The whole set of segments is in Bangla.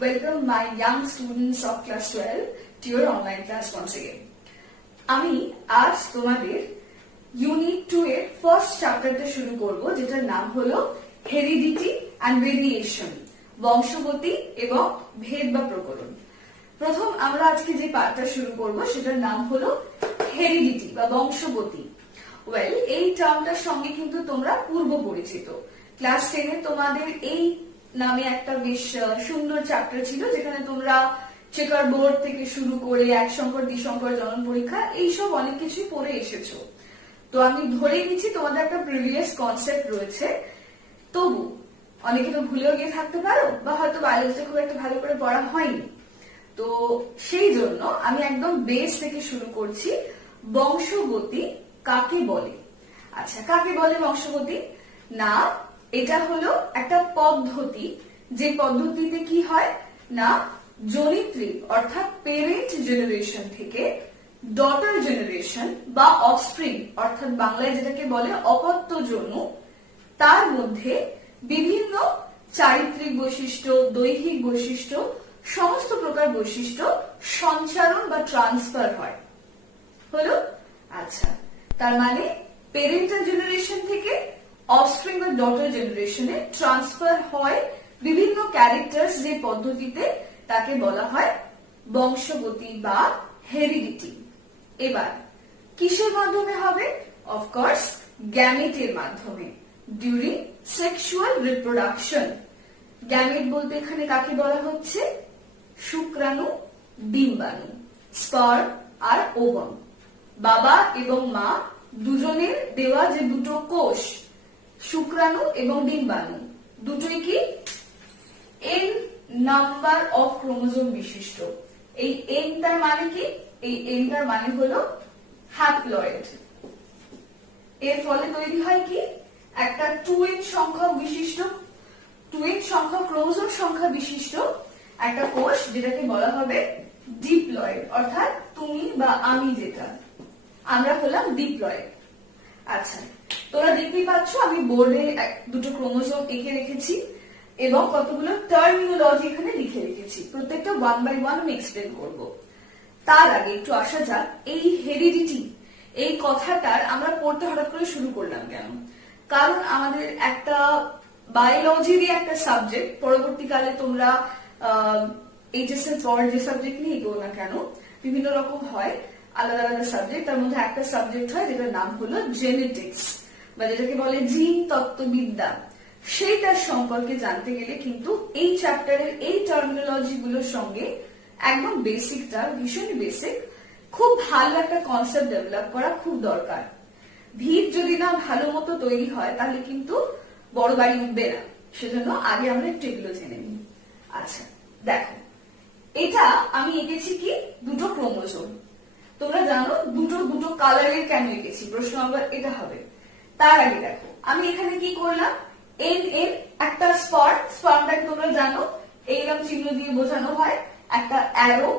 Welcome my young students of class 12 to your online class once again. আমি আজ তোমাদের ইউনিট 2 এর ফার্স্ট চ্যাপ্টারটা শুরু করব, যেটার নাম হলো হেরিডিটি অ্যান্ড ভেরিয়েশন, বংশগতি এবং ভেদ বা প্রকরণ। প্রথম আমরা আজকে যে পার্টটা শুরু করব সেটার নাম হলো হেরিডিটি বা বংশগতি। ওয়েল, এই টার্মটার সঙ্গে কিন্তু তোমরা পূর্ব পরিচিত। ক্লাস 10 এ তোমাদের এই নামে একটা বেশ সুন্দর চ্যাপ্টার ছিল, যেখানে তোমরা চেকার বোর্ড থেকে শুরু করে এক সংকর দ্বিসংকর জনন পরীক্ষা এইসব অনেক কিছুই পড়ে এসেছো। তো আমি ধরে নিচ্ছি তোমাদের একটা প্রিভিয়াস কনসেপ্ট রয়েছে, তবু অনেকে তো ভুলেও গিয়ে থাকতে পারো, বা হয়তো বায়োলজিটা খুব একটা ভালো করে পড়া হয়নি। তো সেই জন্য আমি একদম বেস থেকে শুরু করছি। বংশগতি কাকে বলে? আচ্ছা, কাকে বলে বংশগতি? না, এটা হলো একটা পদ্ধতি, যে পদ্ধতিতে কি হয় না, জনিত্রী অর্থাৎ পেরেন্ট জেনারেশন থেকে ডটার জেনারেশন বা অফস্প্রিং অর্থাৎ বাংলায় যেটাকে বলে অপত্য জনু, তার মধ্যে বিভিন্ন চারিত্রিক বৈশিষ্ট্য, দৈহিক বৈশিষ্ট্য, সমস্ত প্রকার বৈশিষ্ট্য সঞ্চারণ বা ট্রান্সফার হয়। হলো? আচ্ছা, তার মানে পেরেন্টাল জেনারেশন থেকে অফস্প্রিং বা ডটার জেনারেশনে ট্রান্সফার হয় বিভিন্ন ক্যারেক্টার্স, যে পদ্ধতিতে তাকে বলা হয় বংশগতি বা হেরিডিটি। এবার কিসের মাধ্যমে হবে? অফকোর্স গ্যামেটের মাধ্যমে, ডিউরিং সেক্সুয়াল রিপ্রোডাকশন। গ্যামেট বলতে এখানে কাকে বলা হচ্ছে? শুক্রাণু, ডিম্বাণু, স্পার্ম আর ওভাম। বাবা এবং মা দুজনের দেওয়া যে দুটো কোষ, শুক্রাণু এবং ডিম্বাণু, দুটোই কি এন নাম্বার অফ ক্রোমোজোম বিশিষ্ট। এই এন টার মানে কি? এই এন টার মানে হলো হ্যাপ্লয়েড। এর ফলে তৈরি হয় কি? একটা 2n সংখ্যক বিশিষ্ট, 2n সংখ্যক ক্রোমোজোম সংখ্যা বিশিষ্ট একটা কোষ, যেটাকে বলা হবে ডিপ্লয়েড, অর্থাৎ তুমি বা আমি, যেটা আমরা হলাম ডিপ্লয়েড। আচ্ছা, তোমরা দেখতেই পাচ্ছ আমি বোর্ডে দুটো ক্রোমোজোম এঁকে রেখেছি এবং কতগুলো টার্মিনোলজি এখানে লিখে রেখেছি। প্রত্যেকটা 1 by 1 আমি এক্সপ্লেন করব। তার আগে একটু আসা যাক, এই হেরিডিটি এই কথাটার আমরা পড়তে হঠাৎ করে শুরু করলাম কেন? কারণ আমাদের একটা বায়োলজিরই একটা সাবজেক্ট, পরবর্তীকালে তোমরা এইচএস এর পর যে সাবজেক্ট নিয়ে এগো না কেন, বিভিন্ন রকম হয় আলাদা আলাদা সাবজেক্ট। তার মধ্যে একটা সাবজেক্ট হয় যেটার নাম হলো জেনেটিক্স, বা যেটাকে বলে জিন তত্ত্ববিদ্যা। সেইটার সম্পর্কে জানতে গেলে কিন্তু এই চ্যাপ্টারের এই টার্মিনোলজি গুলোর সঙ্গে একদম বেসিকটা, ভীষণই বেসিক, খুব ভালো একটা কনসেপ্ট ডেভেলপ করা খুব দরকার। ভিত যদি না ভালো মতো তৈরি হয় তাহলে কিন্তু বড় বাড়ি উঠবে না। সেজন্য আগে আমরা একটু এগুলো জেনে নিই। আচ্ছা দেখো, এটা আমি এঁকেছি কি দুটো ক্রোমোজোম। তোমরা জানো দুটো দুটো কালারের কেন এঁকেছি, প্রশ্ন আবার এটা হবে। তার আগে দেখো আমি এখানে কি করলাম, এন এন একটা স্পার্মটাকে তোমরা জানো এইরকম চিহ্ন দিয়ে বোঝানো হয়, একটা অ্যারো।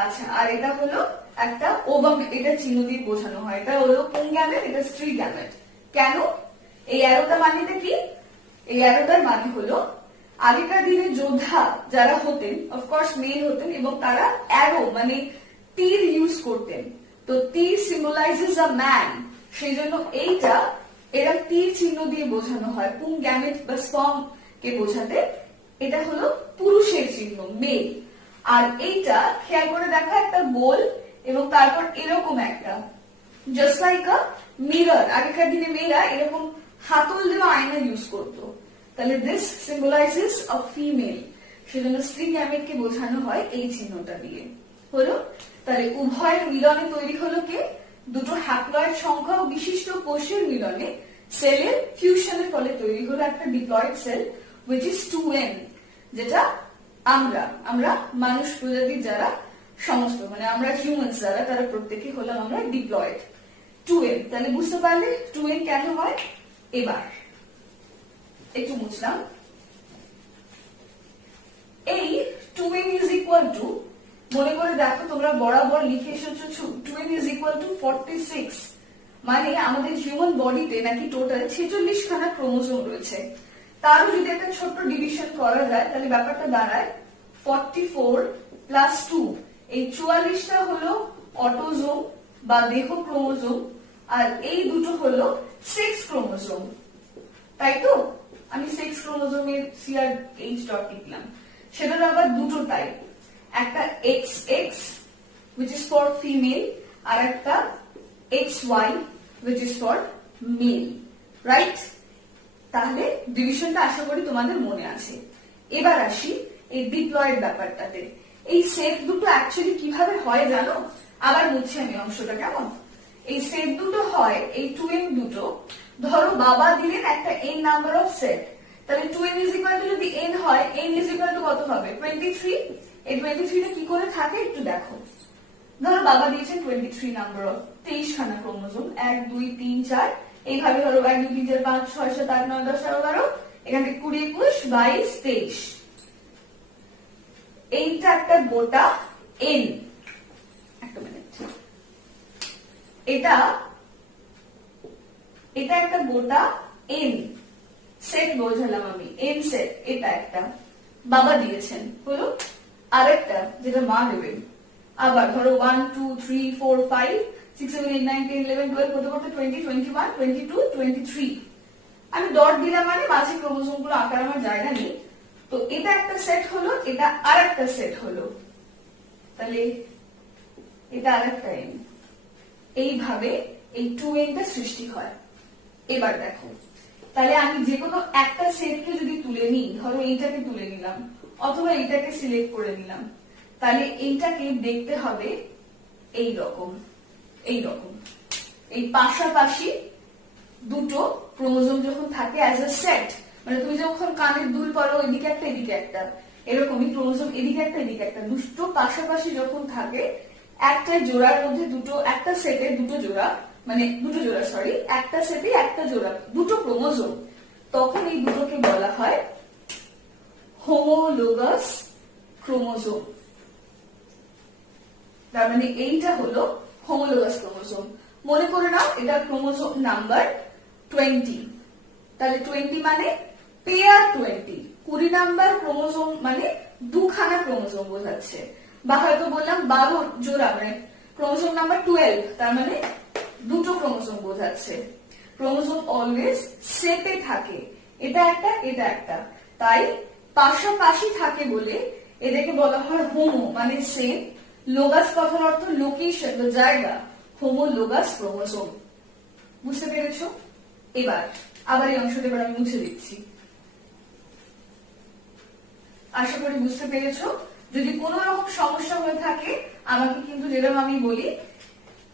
আচ্ছা, আর এটা হলো একটা ওভাম, এটা চিহ্ন দিয়ে বোঝানো হয়। এটা হলো পুং গ্যামেট, এটা স্ত্রী গ্যামেট। কেন? এই অ্যারোটা মানেটা কি? এই অ্যারোটার মানে হলো আগেকার দিনে যোদ্ধা যারা হতেন, অফকোর্স মেল হতেন, এবং তারা অ্যারো মানে তীর ইউজ করতেন। তো তীর সিম্বলাইজেস আ ম্যান, সেই জন্য এইটা এরা তীর চিহ্ন দিয়ে বোঝানো হয় পুং গ্যামেট বা স্পার্ম কে বোঝাতে। এটা হলো পুরুষের চিহ্ন, মেল। আর এইটা খেয়াল করে দেখা, একটা গোল এবং তারপর এরকম একটা, জাস্ট লাইক আ মিরর। আগেকার দিনে মেয়েরা এরকম হাতল দেওয়া আয়না ইউজ করতো। তাহলে দিস সিম্বলাইজেস আ ফিমেল, সেজন্য স্ত্রী গ্যামেট কে বোঝানো হয় এই চিহ্নটা দিয়ে। হলো? তাহলে উভয়ের মিলনে তৈরি হলো কে? দুটো হ্যাপ্লয়েড সংখ্যা বিশিষ্ট কোষের মিলনে, সেলের ফিউশনের ফলে তৈরি হলো একটা diploid sell, which is 2n, যেটা আমরা মানুষ প্রজাতির যারা সমস্ত, মানে আমরা হিউম্যানস যারা, তারা প্রত্যেকে হলাম আমরা ডিপ্লয়েড 2n। তাহলে বুঝতে পারলে 2n কেন হয়? এবার একটু বুঝলাম, এই 2n is equal to, মনে করে দেখো তোমরা বরাবর লিখে এসেছো 2n is equal to 46, মানে আমাদের হিউম্যান বডিতে নাকি টোটাল 46 খানা ক্রোমোজোম রয়েছে। তারও যদি একটা ছোট্ট ডিভিশন করা যায় তাহলে ব্যাপারটা দাঁড়ায় 44 প্লাস 2, এই 44টা হলো অটোজোম বা দেহ ক্রোমোজোম, আর এই দুটো হলো সেক্স ক্রোমোজোম, তাই তো? আমি সেক্স ক্রোমোজোমের সি আর এইচ ডট লিখলাম। সেটার আবার দুটো টাইপ, একটা XX which is for female আর একটা XY which is for male, right? তাহলে ডিভিশনটা আশা করি তোমাদের মনে আছে। এবার আসি এই ডিপ্লয়েড ব্যাপারটাতে। এই সেট দুটো অ্যাকচুয়ালি কিভাবে হয় জানো? আবার মুছি আমি অংশটা, কেমন? এই সেট দুটো হয়, এই 2n দুটো, ধরো বাবা দিলেন একটা n নাম্বার অফ সেট, তাহলে 2n ইজ ইকুয়াল টু যদি n হয়, n ইজ ইকুয়াল টু কত হবে? 23। এই 23 টা কি করে থাকে একটু দেখো। ধরো বাবা দিয়েছেন 23 নাম্বার অফ 23 খানা ক্রোমোজোম, 1 2 3 4, এইভাবে ধরো 1 2 3 4 5 6 7 8 9 10 11 12, এখান থেকে 20 21 22 23। এইটা একটা গোটা n, একটা মিনিট, এটা একটা গোটা n সেট বোঝালাম আমি, n সেট। এটা একটা বাবা দিয়েছেন, হলো। আরেকটা যেটা মা দেবেন, আবার ধরো 1 2 3 4 5 6 7 8 9 10 11 12 করতে করতে 20 21 22 23। আমি ডট দিলাম মানে মাঝে ক্রোমোজোম গুলো আঁকার আমার জায়গা নেই, তো এটা একটা সেট হলো, এটা আরেকটা সেট হলো, তাহলে এটা আরেকটা n। এইভাবে এই 2n টা সৃষ্টি হয়। এবার দেখো, তাহলে আমি যে কোনো একটা সেটকে যদি তুলে নিই, ধরো এইটাকে তুলে নিলাম অথবা এইটাকে সিলেক্ট করে নিলাম, তাহলে এইটাকে দেখতে হবে এই রকম, এই পাশাপাশি দুটো ক্রোমোজোম যখন থাকে অ্যাজ এ সেট, মানে তুমি যখন কানের দুল পরো এদিকে একটা এদিকে একটা, এরকমই ক্রোমোজোম এদিকে একটা এদিকে একটা, দুটো পাশাপাশি যখন থাকে একটা জোড়ার মধ্যে দুটো, একটা সেটে দুটো জোড়া, মানে দুটো জোড়া সরি, একটা সেটে একটা জোড়া, দুটো ক্রোমোজোম, তখন এই দুটোকে বলা হয় হোমোলোগাস ক্রোমোজোম। তার মানে এইটা হলো হোমোলোগাস ক্রোমোজোম। মনে করে নাও এটা ক্রোমোজোম নাম্বার 20, তাহলে 20 মানে পেয়ার 20, 20 নাম্বার ক্রোমোজোম মানে দুখানা ক্রোমোজোম বোঝাচ্ছে, বা হয়তো বললাম 12 জোড়া, মানে ক্রোমোজোম নাম্বার 12, তার মানে দুটো ক্রোমোজোম বোঝাচ্ছে। ক্রোমোজোম অলওয়েজ সেটে থাকে, এটা একটা এটা একটা, তাই পাশাপাশি থাকে বলে এদেরকে বলা হয় হোমো মানে সেম, লোগাস কথার অর্থ লোকেশন বা জায়গা, হোমোলোগাস ক্রোমোজোম। বুঝতে পেরেছো? এবার আবার এই অংশটা এবার আমি মুছে দিচ্ছি। আশা করি বুঝতে পেরেছো। যদি কোনো রকম সমস্যা হয়ে থাকে আমাকে কিন্তু, যেরকম আমি বলি,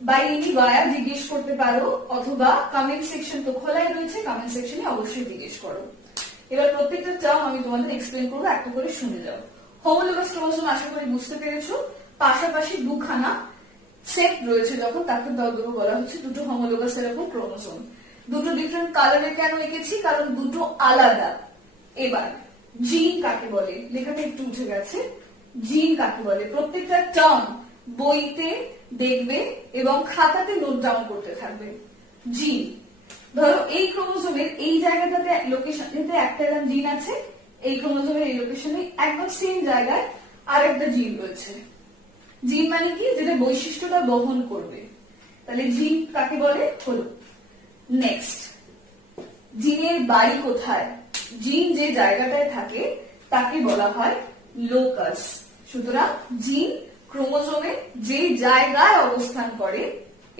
বাই এনি ওয়ায়া জিজ্ঞেস করতে পারো, অথবা কমেন্ট সেকশন তো খোলাই রয়েছে, কমেন্ট সেকশনে অবশ্যই জিজ্ঞেস করো। এবার প্রত্যেকটা টার্ম আমি তোমাদের এক্সপ্লেন করবো, একটা করে শুনে যাও। হোমোলোগাস ক্রোমোজোম আশা করি বুঝতে পেরেছো, পাশাপাশি দুখানা সেট রয়েছে যখন, তাকে বলা হচ্ছে দুটো হোমোলোগাস এরকম ক্রোমোজোম। দুটো ডিফারেন্ট কালারে কেন এঁকেছি? কারণ দুটো আলাদা। এবার জিন কাকে বলে? লেখাটা একটু উঠে গেছে। জিন কাকে বলে? প্রত্যেকটা টার্ম বইতে দেখবে এবং খাতাতে নোট ডাউন করতে থাকবে। জিন, ধরো এই ক্রোমোজোমের এই জায়গাটাতে লোকেশনে একটা জিন আছে, এই ক্রোমোজোমের এই লোকেশনে একদম সেম জায়গায় আরেকটা জিন রয়েছে। জিন মানে কি? যেটা বৈশিষ্ট্যটা বহন করবে, তাহলে জিন কাকে বলে? হলো। নেক্সট, জিনের বাড়ি কোথায়? জিন যে জায়গাটায় থাকে তাকে বলা হয় লোকাস। সুতরাং জিন ক্রোমোজোমে যে জায়গায় অবস্থান করে,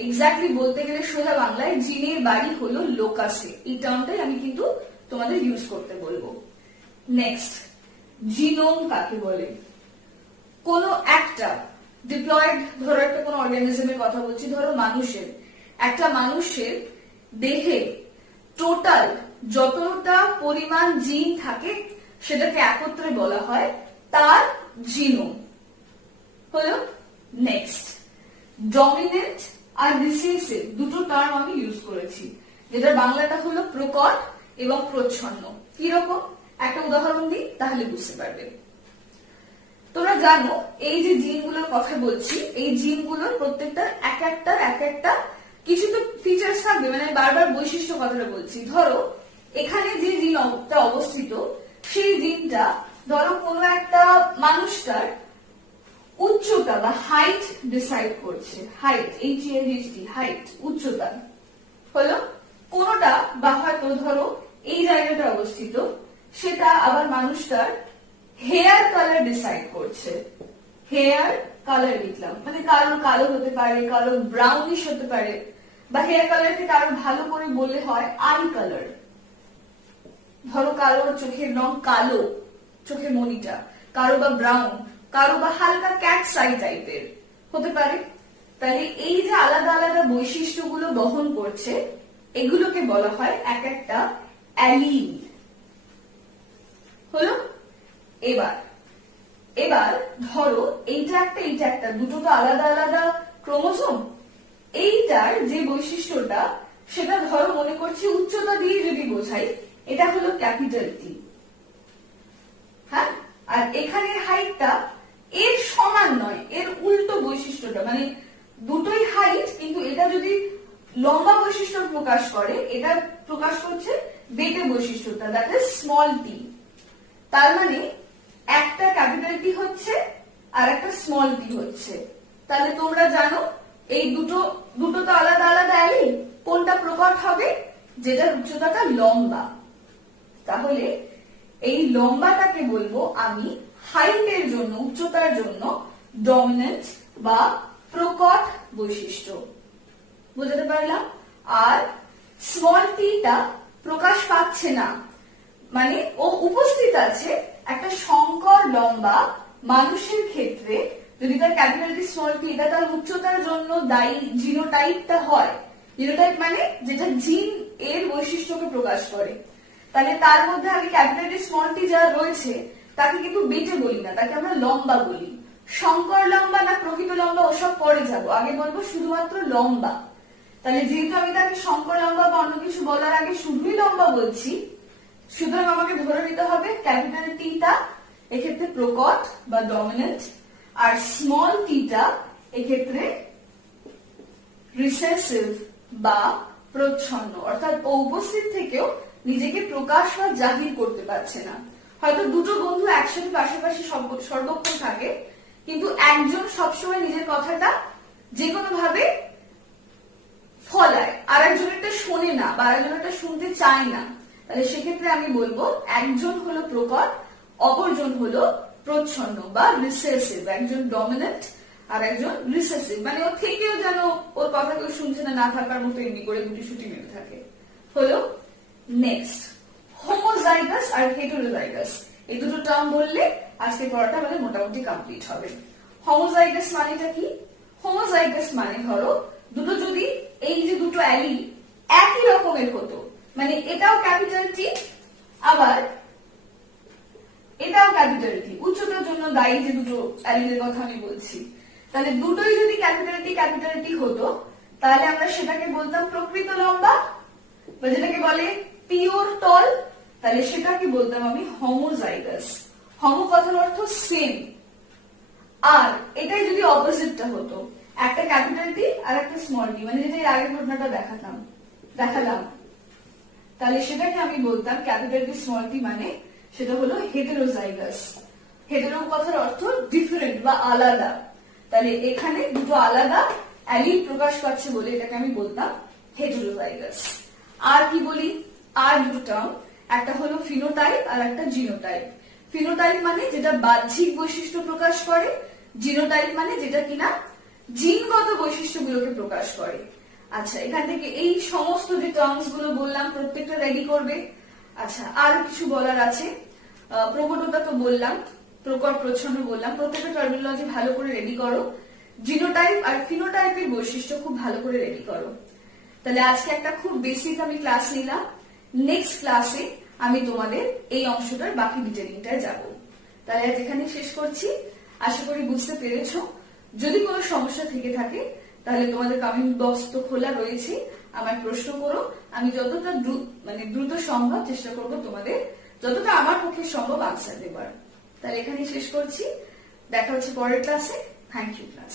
এক্স্যাক্টলি বলতে গেলে সোজা বাংলায় জিনের বাড়ি হলো লোকাসে। এই টার্মটাই আমি কিন্তু তোমাদের ইউজ করতে বলবো। নেক্সট, জিনোম কাকে বলে? কোন একটা ডিপ্লয়েড, ধরো একটা কোন অর্গানিজমের কথা বলছি, ধরো মানুষের, একটা মানুষের দেহে টোটাল যতটা পরিমাণ জিন থাকে সেটাকে একত্রে বলা হয় তার জিনোম। হলো। নেক্সট, ডমিনেন্ট আর রিসেসিভ দুটো টার্ম আমি ইউজ করেছি, যেটা বাংলাটা হলো প্রকট এবং প্রচ্ছন্ন। কিরকম? একটা উদাহরণ দিই তাহলে বুঝতে পারবে। তোমরা জানো এই যে জিনগুলোর কথা বলছি, এই জিনগুলোর প্রত্যেকটা এক একটা কিছু তো ফিচার্স থাকবে, মানে বারবার বৈশিষ্ট্য কথাটা বলছি। ধরো এখানে যে জিনটা অবস্থিত সেই জিনটা ধরো কোনো একটা মানুষটার উচ্চতা বা হাইট ডিসাইড করছে, হাইট, HEIT, হাইট, উচ্চতা হলো কোনটা, বা হয়তো ধরো এই জায়গাটা অবস্থিত, সেটা আবার মানুষটার হেয়ার কালার ডিসাইড করছে। হেয়ার কালার লিখলাম, মানে কারোর কালো হতে পারে, কারোর ব্রাউনিশ হতে পারে, বা হেয়ার কালারকে কারো ভালো করে বললে হয় আই কালার। ধরো কারোর চোখের রং কালো, চোখের মনিটা, কারো বা ব্রাউন, কারো বা হালকা ক্যাটস আই টাইপের হতে পারে। তাহলে এই যে আলাদা আলাদা বৈশিষ্ট্যগুলো বহন করছে, এগুলোকে বলা হয় এক একটা অ্যালিল। হলো? এবার ধরো এইটা একটা, দুটো তো আলাদা আলাদা ক্রোমোসোম। এইটার যে বৈশিষ্ট্যটা, সেটা ধরো মনে করছি উচ্চতা দিয়ে যদি বোঝাই, এটা হলো ক্যাপিটাল টি। হ্যাঁ, আর এখানে হাইটটা এর সমান নয়, এর উল্টো বৈশিষ্ট্যটা, মানে দুটোই হাইট, কিন্তু এটা যদি লম্বা বৈশিষ্ট্য প্রকাশ করে, এটা প্রকাশ করছে বেটে বৈশিষ্ট্যটা, দ্যাট ইজ স্মল টি। তার মানে একটা ক্যাপিটাল টি হচ্ছে আর একটা স্মল টি হচ্ছে। তাহলে তোমরা জানো এই দুটো তো আলাদা আলাদা অ্যালিল, কোনটা প্রকট হবে? যেটার উচ্চতাটা লম্বা। তাহলে এই লম্বাটাকে বলবো আমি হাইটের জন্য, উচ্চতার জন্য ডমিনেন্ট বা প্রকট বৈশিষ্ট্য। বুঝতে পারলাম? আর স্মল টিটা প্রকাশ পাচ্ছে না, মানে ও উপস্থিত আছে একটা সংকর লম্বা মানুষের ক্ষেত্রে, যদি তার ক্যাপিটাল টি স্মল টি, এটা তার উচ্চতার জন্য দায়ী জিনোটাইপটা হয়। জিনোটাইপ মানে যেটা জিন এর বৈশিষ্ট্যকে প্রকাশ করে। তাহলে তার মধ্যে আমি ক্যাপিটাল টি স্মল টি যারা রয়েছে, তাকে কিন্তু বেটে বলি না, তাকে আমরা লম্বা বলি। সংকর লম্বা না প্রকৃত লম্বা ওসব পরে যাবো, আগে বলবো শুধুমাত্র লম্বা। তাহলে যেহেতু আমি তাকে সংকর লম্বা বা অন্য কিছু বলার আগে শুধুই লম্বা বলছি, সুতরাং আমাকে ধরে নিতে হবে ক্যাপিটাল টিটা এক্ষেত্রে প্রকট বা ডমিনেন্ট, আর স্মল টিটা এক্ষেত্রে রিসেসিভ বা প্রচ্ছন্ন, অর্থাৎ ও উপস্থিত থেকেও নিজেকে প্রকাশ বা জাহির করতে পারছে না। হয়তো দুটো বন্ধু একসাথে পাশাপাশি সর্বক্ষণ থাকে, কিন্তু একজন সবসময় নিজের কথাটা যে কোনো ভাবে ফলায়, আর একজনেরটা শোনে না বা আরেকজনেরটা শুনতে চায় না। তাহলে সেক্ষেত্রে আমি বলবো একজন হলো প্রকট, অপরজন হলো প্রচ্ছন্ন বা রিসেসিভ। একজন ডমিনেন্ট আর একজন রিসেসিভ, মানে ও থেকেও যেন ওর কথা কেউ শুনছে না থাকার মতো এমনি করে গুটি সুটি মেরে থাকে। হলো? নেক্সট, হোমোজাইগাস আর হেটেরোজাইগাস, এই দুটো টার্ম বললে আজকে পড়াটা মানে মোটামুটি কমপ্লিট হবে। হোমোজাইগাস মানেটা কি? হোমোজাইগাস মানে ধরো দুটো যদি, এই যে দুটো অ্যালিল একই রকমের হতো, মানে এটাও ক্যাপিটাল টি আবার এটাও ক্যাপিটাল টি, উচ্চতার জন্য দায়ী যে দুটো অ্যালিলের কথা আমি বলছি, তাহলে দুটোই যদি ক্যাপিটাল টি হতো, তাহলে আমরা সেটাকে বলতাম প্রকৃত লম্বা, বা যেটাকে বলে পিওর টল, তাহলে সেটাকে বলতাম আমি হোমোজাইগাস। হোমো কথার অর্থ সেম। আর এটাই যদি অপোজিটটা হতো, একটা ক্যাপিটাল টি আর একটা স্মল টি, মানে যেটা এর আগের ঘটনাটা দেখালাম, তাহলে সেটাকে আমি বলতাম ক্যাপিটাল টি স্মল টি, মানে সেটা হলো হেটেরোজাইগাস। হেটেরো কথার অর্থ ডিফারেন্ট বা আলাদা, তাহলে এখানে দুটো আলাদা অ্যালিল প্রকাশ পাচ্ছে বলে এটাকে আমি বলতাম হেটেরোজাইগাস। আর কি বলি? আর দুটো টার্ম, একটা হলো ফিনোটাইপ আর একটা জিনোটাইপ। ফিনোটাইপ মানে যেটা বাহ্যিক বৈশিষ্ট্য প্রকাশ করে, জিনোটাইপ মানে যেটা কিনা জিনগত বৈশিষ্ট্যগুলোকে প্রকাশ করে। আচ্ছা, এখান থেকে এই সমস্ত যে টার্মস গুলো বললাম প্রত্যেকটা রেডি করবে। আচ্ছা, আর কিছু বলার আছে? প্রকটতা তো বললাম, প্রকট প্রচ্ছন্ন বললাম, প্রত্যেকটা টার্মিনোলজি ভালো করে রেডি করো। জিনোটাইপ আর ফিনোটাইপের বৈশিষ্ট্য খুব ভালো করে রেডি করো। তাহলে আজকে একটা খুব বেসিক আমি ক্লাস নিলাম। নেক্সট ক্লাসে আমি তোমাদের এই অংশটার বাকি ডিটেলিংটায় যাব। তাহলে আজ এখানে শেষ করছি। আশা করি বুঝতে পেরেছো। যদি কোনো সমস্যা থেকে থাকে তাহলে তোমাদের কমেন্ট বক্স তো খোলা রয়েছে, আমায় প্রশ্ন করো। আমি যতটা দ্রুত সম্ভব চেষ্টা করব তোমাদের যতটা আমার পক্ষে সম্ভব আনসার দেবার। তাহলে এখানে শেষ করছি। দেখা হচ্ছে পরের ক্লাসে। Thank you class.